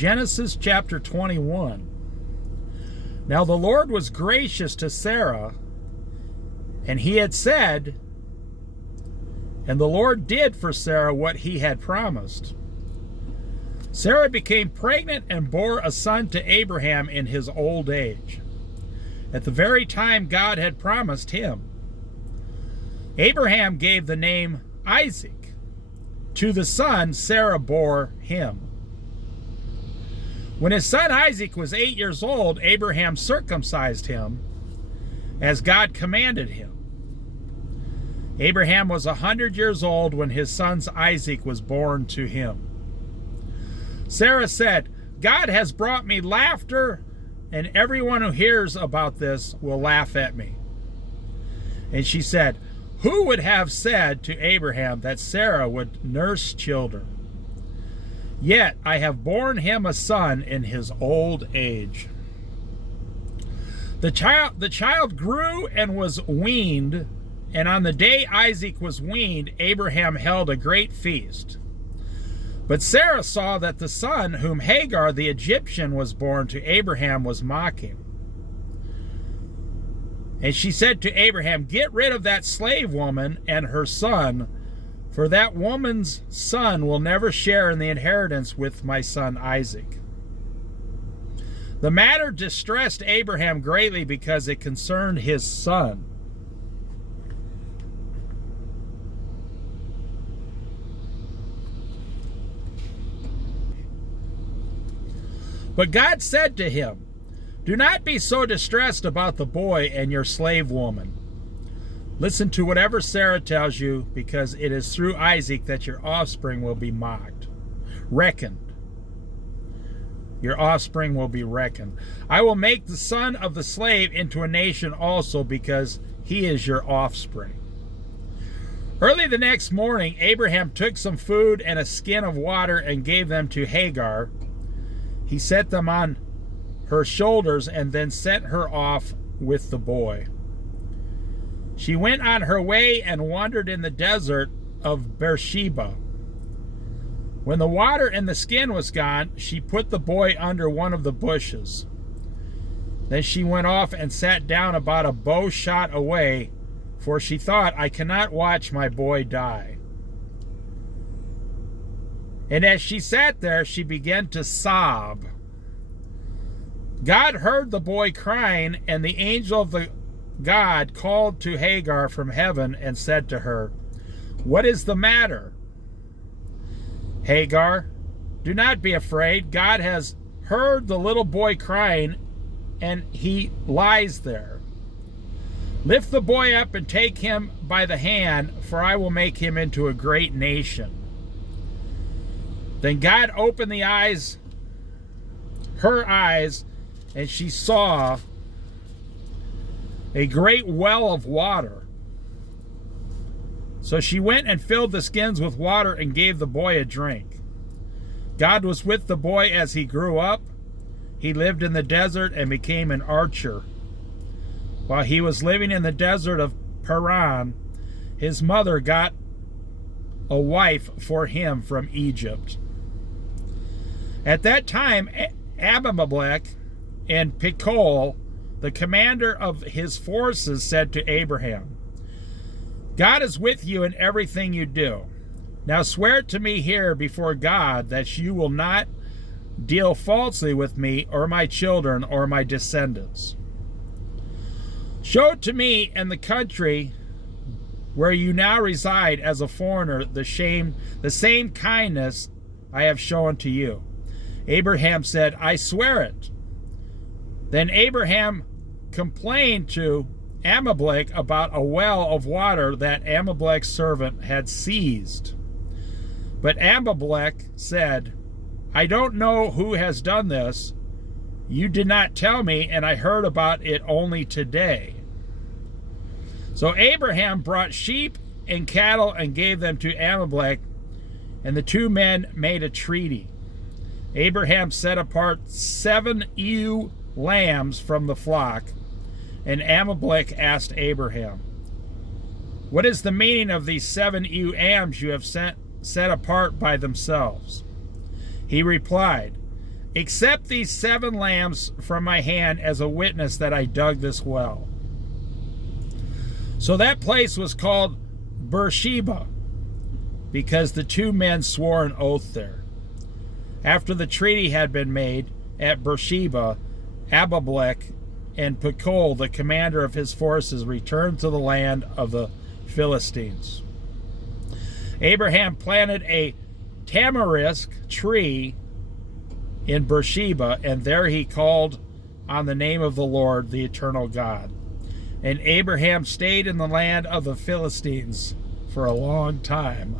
Genesis chapter 21. Now the Lord was gracious to Sarah, and he had said, and the Lord did for Sarah what he had promised. Sarah became pregnant and bore a son to Abraham in his old age, at the very time God had promised him. Abraham gave the name Isaac to the son Sarah bore him. When his son Isaac was 8 years old, Abraham circumcised him as God commanded him. Abraham was 100 years old when his son Isaac was born to him. Sarah said, God has brought me laughter, and everyone who hears about this will laugh at me. And she said, who would have said to Abraham that Sarah would nurse children? Yet I have borne him a son in his old age. The child grew and was weaned, and on the day Isaac was weaned, Abraham held a great feast. But Sarah saw that the son whom Hagar the Egyptian was born to Abraham was mocking. And she said to Abraham, get rid of that slave woman and her son, for that woman's son will never share in the inheritance with my son Isaac. The matter distressed Abraham greatly because it concerned his son. But God said to him, do not be so distressed about the boy and your slave woman. Listen to whatever Sarah tells you, because it is through Isaac that your offspring will be reckoned. Your offspring will be reckoned. I will make the son of the slave into a nation also, because he is your offspring. Early the next morning, Abraham took some food and a skin of water and gave them to Hagar. He set them on her shoulders and then sent her off with the boy. She went on her way and wandered in the desert of Beersheba. When the water and the skin was gone, she put the boy under one of the bushes. Then she went off and sat down about a bow shot away, for she thought, I cannot watch my boy die. And as she sat there, she began to sob. God heard the boy crying, and the angel of the God called to Hagar from heaven and said to her, what is the matter? Hagar, do not be afraid. God has heard the little boy crying, and he lies there. Lift the boy up and take him by the hand, for I will make him into a great nation. Then God opened her eyes, and she saw a great well of water. So she went and filled the skins with water and gave the boy a drink. God was with the boy as he grew up. He lived in the desert and became an archer. While he was living in the desert of Paran, his mother got a wife for him from Egypt. At that time, Abimelech and Phicol, the commander of his forces, said to Abraham, God is with you in everything you do. Now swear to me here before God that you will not deal falsely with me or my children or my descendants. Show to me in the country where you now reside as a foreigner the same kindness I have shown to you. Abraham said, I swear it. Then Abraham complained to Abimelech about a well of water that Abimelech's servant had seized. But Abimelech said, I don't know who has done this. You did not tell me, and I heard about it only today. So Abraham brought sheep and cattle and gave them to Abimelech, and the two men made a treaty. Abraham set apart 7 ewe lambs from the flock, and Abimelech asked Abraham, what is the meaning of these 7 ewe lambs you have set apart by themselves? He replied, Accept these 7 lambs from my hand as a witness that I dug this well." So that place was called Beersheba, because the 2 men swore an oath there. After the treaty had been made at Beersheba, Abimelech and Phicol, the commander of his forces, returned to the land of the Philistines. Abraham planted a tamarisk tree in Beersheba, and there he called on the name of the Lord, the eternal God. And Abraham stayed in the land of the Philistines for a long time.